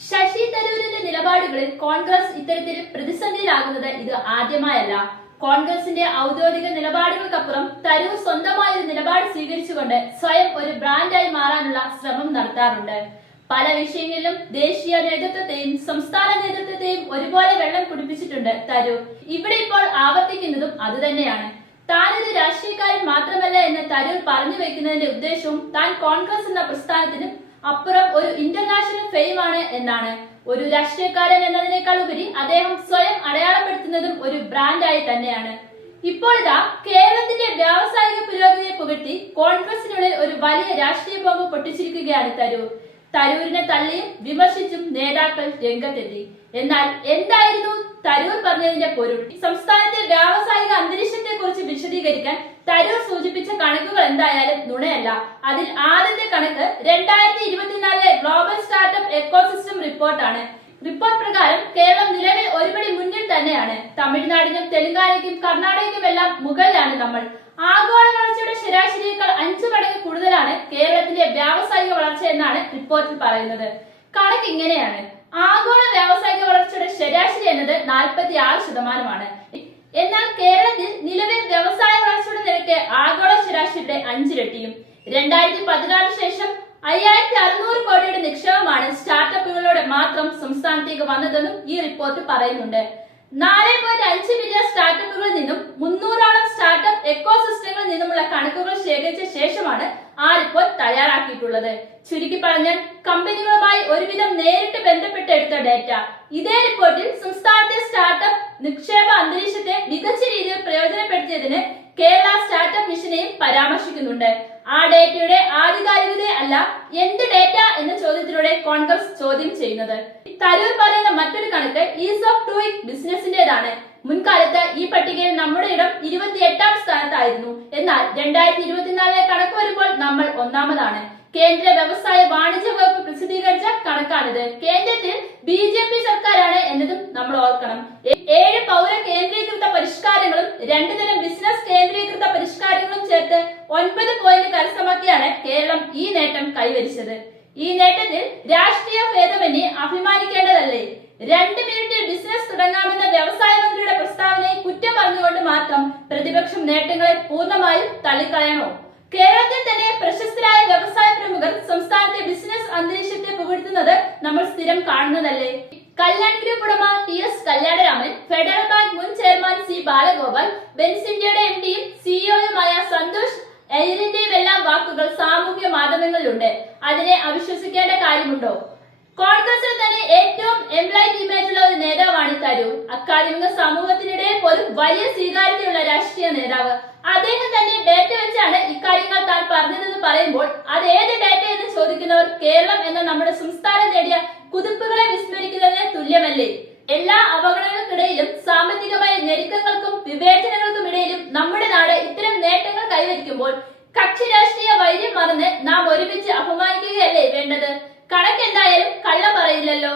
ശശി തരൂരിന്റെ നിലപാടുകളിൽ കോൺഗ്രസ് ഇത്തരത്തിൽ പ്രതിസന്ധിയിലാകുന്നത് ഇത് ആദ്യമായല്ല. കോൺഗ്രസിന്റെ ഔദ്യോഗിക നിലപാടുകൾക്കപ്പുറം തരൂർ സ്വന്തമായ ഒരു നിലപാട് സ്വീകരിച്ചുകൊണ്ട് സ്വയം ഒരു ബ്രാൻഡായി മാറാനുള്ള ശ്രമം നടത്താറുണ്ട്. പല വിഷയങ്ങളിലും ദേശീയ നേതൃത്വത്തെയും സംസ്ഥാന നേതൃത്വത്തെയും ഒരുപോലെ വെള്ളം കുടിപ്പിച്ചിട്ടുണ്ട് തരൂർ. ഇവിടെ ഇപ്പോൾ ആവർത്തിക്കുന്നതും അതുതന്നെയാണ്. താനൊരു രാഷ്ട്രീയക്കാരൻ മാത്രമല്ല എന്ന് തരൂർ പറഞ്ഞു വെക്കുന്നതിന്റെ ഉദ്ദേശവും താൻ കോൺഗ്രസ് എന്ന പ്രസ്ഥാനത്തിനും അപ്പുറം ഒരു ഇന്റർനാഷണൽ ഫെയിം ആണ് എന്നാണ്. ഒരു രാഷ്ട്രീയക്കാരൻ എന്നതിനേക്കാൾ ഉപരി അദ്ദേഹം സ്വയം അടയാളപ്പെടുത്തുന്നതും ഒരു ബ്രാൻഡായി തന്നെയാണ്. ഇപ്പോൾ ഇതാ കേരളത്തിന്റെ വ്യാവസായിക പുരോഗതിയെ പുകഴ്ത്തി കോൺഗ്രസിനുള്ളിൽ ഒരു വലിയ രാഷ്ട്രീയ ബോംബ് പൊട്ടിച്ചിരിക്കുകയാണ് തരൂർ. തരൂരിനെ തള്ളിയും വിമർശിച്ചും നേതാക്കൾ രംഗത്തെത്തി. എന്നാൽ എന്തായിരുന്നു തരൂർ പറഞ്ഞതിന്റെ പൊരുൾ? സംസ്ഥാനത്തെ വ്യാവസായിക അന്തരീക്ഷത്തെ കുറിച്ച് വിശദീകരിക്കാൻ തരൂർ സൂചിപ്പിച്ച കണക്കുകൾ എന്തായാലും നുണയല്ല. അതിൽ ആദ്യത്തെ കണക്ക് രണ്ടായിരത്തി ഇരുപത്തിനാലിലെ ഗ്ലോബൽ സ്റ്റാർട്ടപ്പ് എക്കോസിസ്റ്റം റിപ്പോർട്ടാണ്. റിപ്പോർട്ട് പ്രകാരം കേരളം നിലവിൽ ഒരുപടി മുന്നിൽ തന്നെയാണ്. തമിഴ്നാടിനും തെലങ്കാനയ്ക്കും കർണാടകയ്ക്കും എല്ലാം മുകളിലാണ് നമ്മൾ. ആഗോള വളർച്ചയുടെ ശരാശരിയേക്കാൾ അഞ്ചു മടങ്ങ് കൂടുതലാണ് കേരളത്തിന്റെ വ്യാവസായിക വളർച്ച എന്നാണ് റിപ്പോർട്ടിൽ പറയുന്നത്. കണക്ക് ഇങ്ങനെയാണ്. ആഗോള വ്യാവസായിക വളർച്ചയുടെ ശരാശരി എന്നത് നാൽപ്പത്തി ആറ് ശതമാനമാണ്. എന്നാൽ കേരളത്തിൽ നിലവിൽ വ്യവസായ വളർച്ചയുടെ നിരക്ക് ആഗോള ശരാശരിയുടെ അഞ്ചിരട്ടിയും രണ്ടായിരത്തി പതിനാറിന് ശേഷം അയ്യായിരത്തി അറുന്നൂറ് കോടിയുടെ നിക്ഷേപമാണ് സ്റ്റാർട്ടപ്പുകളിലൂടെ മാത്രം സംസ്ഥാനത്തേക്ക് വന്നതെന്നും ഈ റിപ്പോർട്ട് പറയുന്നുണ്ട്. നാല് പോയിന്റ് അഞ്ച് മില്യൺ സ്റ്റാർട്ടപ്പുകളിൽ നിന്നും മുന്നൂറോളം സ്റ്റാർട്ടപ്പ് എക്കോസിസ്റ്റങ്ങളിൽ നിന്നുമുള്ള കണക്കുകൾ ശേഖരിച്ച ശേഷമാണ് ആ റിപ്പോർട്ട് തയ്യാറാക്കിയിട്ടുള്ളത്. ചുരുക്കി പറഞ്ഞാൽ കമ്പനികളുമായി ഒരുവിധം നേരിട്ട് ബന്ധപ്പെട്ട് എടുത്ത ഡേറ്റ ഇതേ റിപ്പോർട്ടിൽ സംസ്ഥാനത്തെ സ്റ്റാർട്ടപ്പ് നിക്ഷേപ അന്തരീക്ഷത്തെ മികച്ച രീതിയിൽ പ്രയോജനപ്പെടുത്തിയതിന് കേരള സ്റ്റാർട്ടപ്പ് മിഷനെയും പരാമർശിക്കുന്നുണ്ട്. ആ ഡേറ്റയുടെ ആധികാരികത അല്ല എന്ത് ഡേറ്റ എന്ന ചോദ്യത്തിലൂടെ കോൺഗ്രസ് ചോദ്യം ചെയ്യുന്നത്. തരൂർ പറയുന്ന മറ്റൊരു കണക്ക് ഈസ് ഓഫ് ഡൂയിങ് ബിസിനസിന്റേതാണ് നമ്മുടെ എട്ടാം സ്ഥാനത്തായിരുന്നു. എന്നാൽ രണ്ടായിരത്തി ഇരുപത്തിനാലിലെ കണക്ക് വരുമ്പോൾ നമ്മൾ ഒന്നാമതാണ്. കേന്ദ്ര വ്യവസായ വാണിജ്യ വകുപ്പ് പ്രസിദ്ധീകരിച്ച കണക്കാണിത്. കേന്ദ്രത്തിൽ ബി ജെ പി സർക്കാരാണ് എന്നതും നമ്മൾ ഓർക്കണം. ഏഴ് പൗര കേന്ദ്രീകൃത പരിഷ്കാരങ്ങളും രണ്ടു തരം ബിസിനസ് കേന്ദ്രീകൃത പരിഷ്കാരങ്ങളും ചേർത്ത് ഒൻപത് പോയിന്റ് കരസ്ഥമാക്കിയാണ് കേരളം ഈ നേട്ടം കൈവരിച്ചത്. ഈ നേട്ടത്തിൽ രാഷ്ട്രീയ ഭേദമന്യെ അഭിമാനിക്കേണ്ടതല്ലേ? രണ്ട് മിനിറ്റ് ബിസിനസ് തുടങ്ങാമെന്ന വ്യവസായ മന്ത്രിയുടെ കുറ്റം പറഞ്ഞുകൊണ്ട് മാത്രം പ്രതിപക്ഷം നേട്ടങ്ങളെ പൂർണമായും തള്ളിക്കളയണോ? കേരളത്തിൽ തന്നെ പ്രശസ്തരായ വ്യവസായ പ്രമുഖർ സംസ്ഥാനത്തെ ബിസിനസ് അന്തരീക്ഷത്തെ പുകഴ്ത്തുന്നത് നമ്മൾ സ്ഥിരം കാണുന്നതല്ലേ? കല്യാൺ ഗ്രൂപ്പ് ഉടമ T S Kalyanaraman federal bank മുൻ ചെയർമാൻ സി ബാലഗോപാൽ ബെൻസ് ഇന്ത്യയുടെ എം ഡിയും സിഇഒയുമായ സന്തോഷ് എല്ലിന്റെയും എല്ലാം വാക്കുകൾ സാമൂഹ്യ മാധ്യമങ്ങളിലുണ്ട്. അതിനെ അവിശ്വസിക്കേണ്ട കാര്യമുണ്ടോ? കോൺഗ്രസിൽ തന്നെ ഏറ്റവും ഒരു തരൂർ അക്കാദമിക സമൂഹത്തിനിടെ പോലും വലിയ സ്വീകാര്യതയുള്ള രാഷ്ട്രീയ നേതാവ്. അദ്ദേഹം തന്നെ ഡേറ്റ വെച്ചാണ് ഇക്കാര്യങ്ങൾ താൻ പറഞ്ഞതെന്ന് പറയുമ്പോൾ അത് ഏത് ഡേറ്റ എന്ന് ചോദിക്കുന്നവർ കേരളം എന്ന നമ്മുടെ സംസ്ഥാനം നേടിയ കുതിപ്പുകളെ വിസ്മരിക്കുന്നതിന് തുല്യമല്ലേ? എല്ലാ അപകടങ്ങൾക്കിടയിലും സാമ്പത്തികമായ ഞെരുക്കങ്ങൾക്കും വിവേചനങ്ങൾക്കും ഇടയിലും നമ്മുടെ നാട് ഇത്തരം നേട്ടങ്ങൾ കൈവരിക്കുമ്പോൾ കക്ഷി രാഷ്ട്രീയ വൈര്യം മറന്ന് നാം ഒരുമിച്ച് അപമാനിക്കുകയല്ലേ വേണ്ടത്? കണക്കെന്തായാലും കള്ളം പറയില്ലല്ലോ.